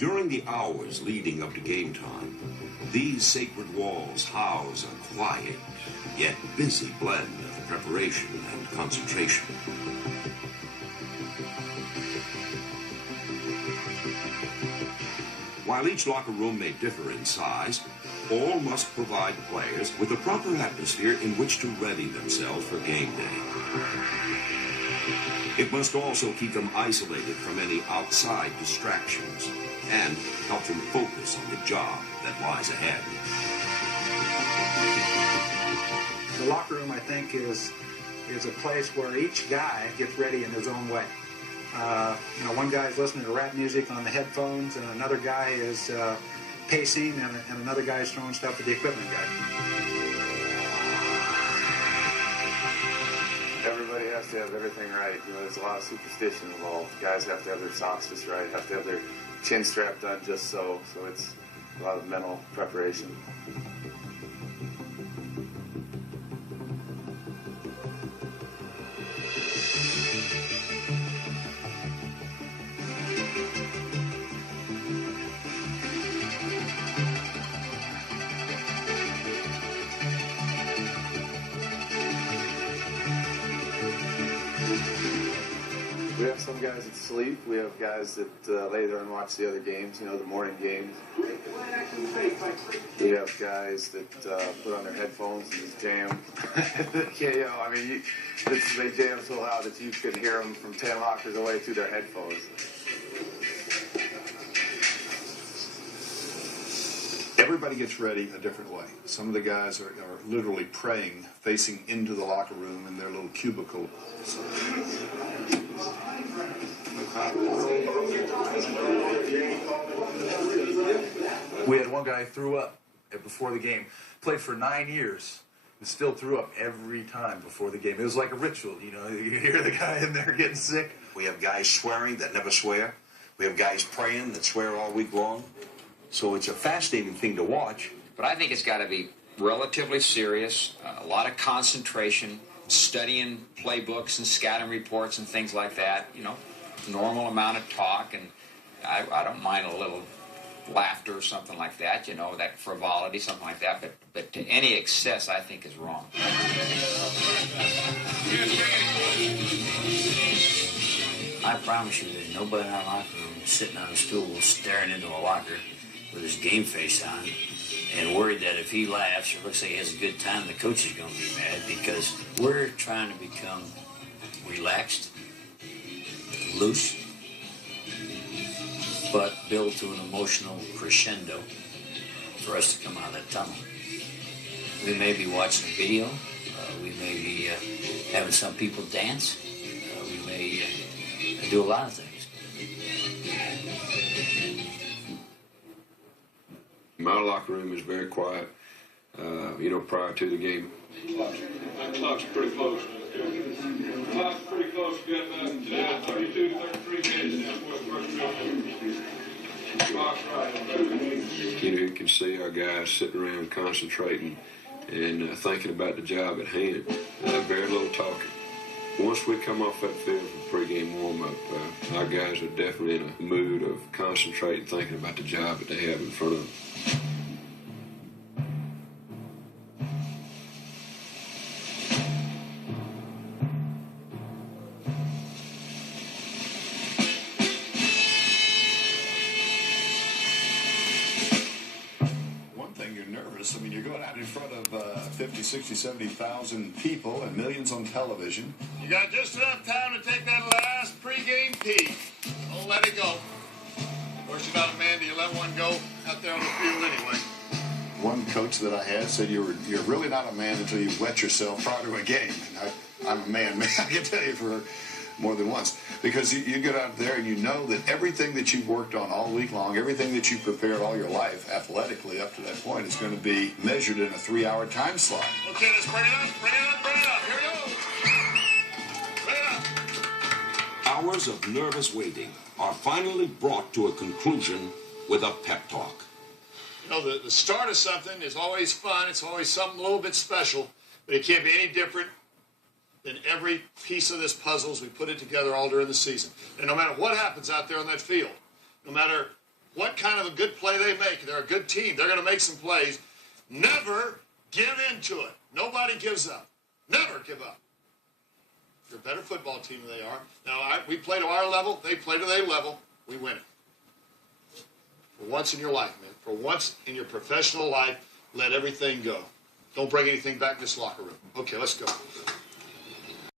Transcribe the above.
During the hours leading up to game time, these sacred walls house a quiet, yet busy blend of preparation and concentration. While each locker room may differ in size, all must provide players with a proper atmosphere in which to ready themselves for game day. It must also keep them isolated from any outside distractions and help them focus on the job that lies ahead. The locker room, I think, is a place where each guy gets ready in his own way. One guy's listening to rap music on the headphones, and another guy is pacing, and another guy's throwing stuff at the equipment guy. Everybody has to have everything right. There's a lot of superstition involved. Guys have to have their socks just right, have to have their chin strap done just so. So it's a lot of mental preparation. We have some guys that sleep. We have guys that lay there and watch the other games, the morning games. We have guys that put on their headphones and just jam. They jam so loud that you can hear them from 10 lockers away through their headphones. Everybody gets ready a different way. Some of the guys are literally praying, facing into the locker room in their little cubicle. We had one guy threw up before the game. Played for 9 years and still threw up every time before the game. It was like a ritual, you hear the guy in there getting sick. We have guys swearing that never swear. We have guys praying that swear all week long. So it's a fascinating thing to watch. But I think it's got to be relatively serious, a lot of concentration, studying playbooks and scouting reports and things like that, normal amount of talk, and I don't mind a little laughter or something like that, that frivolity, something like that, but to any excess I think is wrong. I promise you there's nobody in our locker room sitting on a stool staring into a locker with his game face on and worried that if he laughs or looks like he has a good time, the coach is going to be mad, because we're trying to become relaxed, loose, but build to an emotional crescendo for us to come out of that tunnel. We may be watching a video. We may be having some people dance. We may do a lot of things. My locker room is very quiet, prior to the game. That clock's pretty close. Clock's pretty close. We've got 32, 33 minutes. Clock's right. You can see our guys sitting around concentrating and thinking about the job at hand. Very little talking. Once we come off that field for pregame warm-up, our guys are definitely in a mood of concentrating, thinking about the job that they have in front of them. You're going out in front of 50, 60, 70,000 people and millions on television. You got just enough time to take that last pregame pee. Don't let it go. Of course, you're not a man. Do you let one go out there on the field anyway? One coach that I had said you're really not a man until you wet yourself prior to a game. And I'm a man. I can tell you for more than once. Because you get out there and you know that everything that you've worked on all week long, everything that you've prepared all your life athletically up to that point is going to be measured in a 3-hour time slot. Okay, let's bring it up, bring it up, bring it up. Here we go. Bring it up. Hours of nervous waiting are finally brought to a conclusion with a pep talk. The start of something is always fun. It's always something a little bit special, but it can't be any different than every piece of this puzzle as we put it together all during the season. And no matter what happens out there on that field, no matter what kind of a good play they make. They're a good team. They're going to make some plays. Never give into it. Nobody gives up. Never give up. They're a better football team than they are. Now, we play to our level. They play to their level. We win it. For once in your life, man. For once in your professional life, let everything go. Don't bring anything back in this locker room. Okay, let's go.